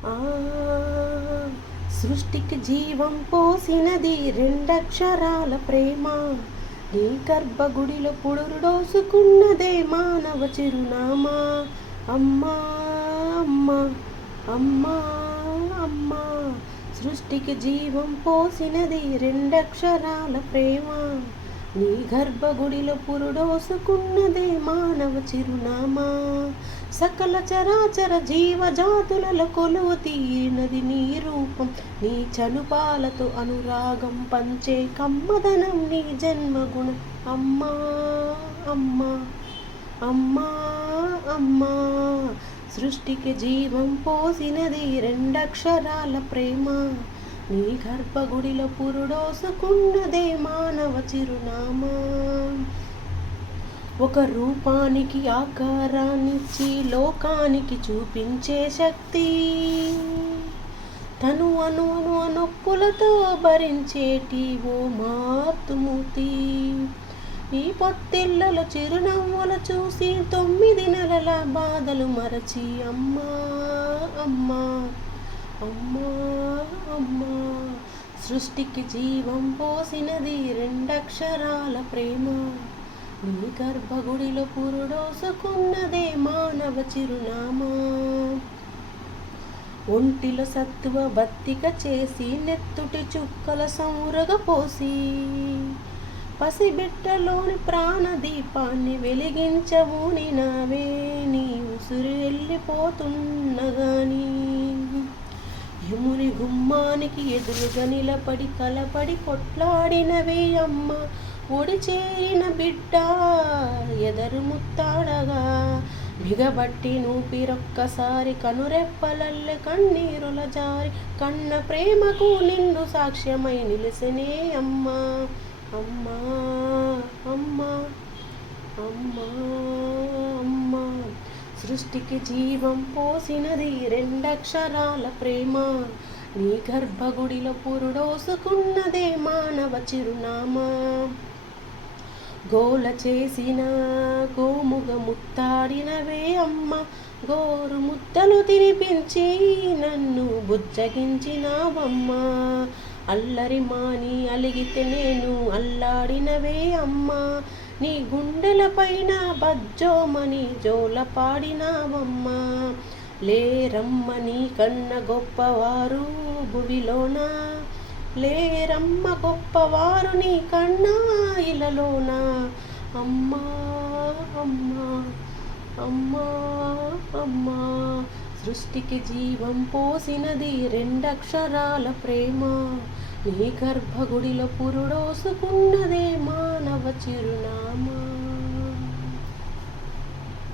ఆ సృష్టికి జీవం పోసినది రెండక్షరాల ప్రేమ. నీ గర్భగుడిలో పురుడోసుకున్నదే మానవ చిరునామా. అమ్మా అమ్మా అమ్మా అమ్మా, సృష్టికి జీవం పోసినది రెండక్షరాల ప్రేమ. నీ గర్భగుడిలో పురుడోసుకున్నదే మానవ చిరునామా. సకల చరాచర జీవజాతులలో కొలువు తీరినది నీ రూపం. నీ చనుపాలతో అనురాగం పంచే కమ్మదనం నీ జన్మగుణం. అమ్మా అమ్మా అమ్మా అమ్మా, సృష్టికి జీవం పోసినది రెండక్షరాల ప్రేమ. నీ గర్భగుడిలో పురుడోసుకున్నదే మానవ చిరునామా. ఒక రూపానికి ఆకారాన్నిచ్చి లోకానికి చూపించే శక్తి, తను అణువును నొప్పులతో భరించేటి ఓ మార్తుమూర్తి. ఈ పొత్తిళ్ళలో చిరునవ్వులు చూసి 9 నెలల బాధలు మరచి అమ్మా అమ్మా అమ్మా అమ్మా, సృష్టికి జీవం పోసినది రెండక్షరాల ప్రేమ. నీ గర్భగుడిలో పురుడోసుకున్నదే మానవ చిరునామా. ఒంటిలో సత్తువ బత్తిక చేసి నెత్తుటి చుక్కల సౌరగ పోసి పసిబిడ్డలోని ప్రాణదీపాన్ని వెలిగించవు నావే. నీ ఉసురు వెళ్ళిపోతున్నగాని యముని గుమ్మానికి ఎదురుగా నిలబడి కలపడి కొట్లాడినవే అమ్మ. ఒడి చేరిన బిడ్డ ఎదరు ముత్తాడగా బిగబట్టి నూపిరొక్కసారి కనురెప్పలల్లె కన్నీరుల జారి కన్న ప్రేమకు నిన్ను సాక్ష్యమై నిలిసినే అమ్మా. అమ్మా అమ్మా అమ్మా అమ్మా, సృష్టికి జీవం పోసినది రెండక్షరాల ప్రేమ. నీ గర్భగుడిలో పురుడోసుకున్నదే మానవ చిరునామా. గోల చేసిన గోముగ ముత్తాడినవే అమ్మ. గోరు ముద్దలు తినిపించి నన్ను బుజ్జగించినావమ్మ. అల్లరి మాని అలిగితే నేను అల్లాడినవే అమ్మా. నీ గుండెల పైన బజ్జోమని జోల పాడినావమ్మా. లేరమ్మ నీ కన్న గొప్పవారు భువిలోన, లేరమ్మ గొప్పవారు నీ కన్నా ఇలలోన. అమ్మా అమ్మా అమ్మా అమ్మా, సృష్టికి జీవం పోసినది రెండక్షరాల ప్రేమ. నీ గర్భగుడిలో పురుడోసుకున్నదే మానవ చిరునామా.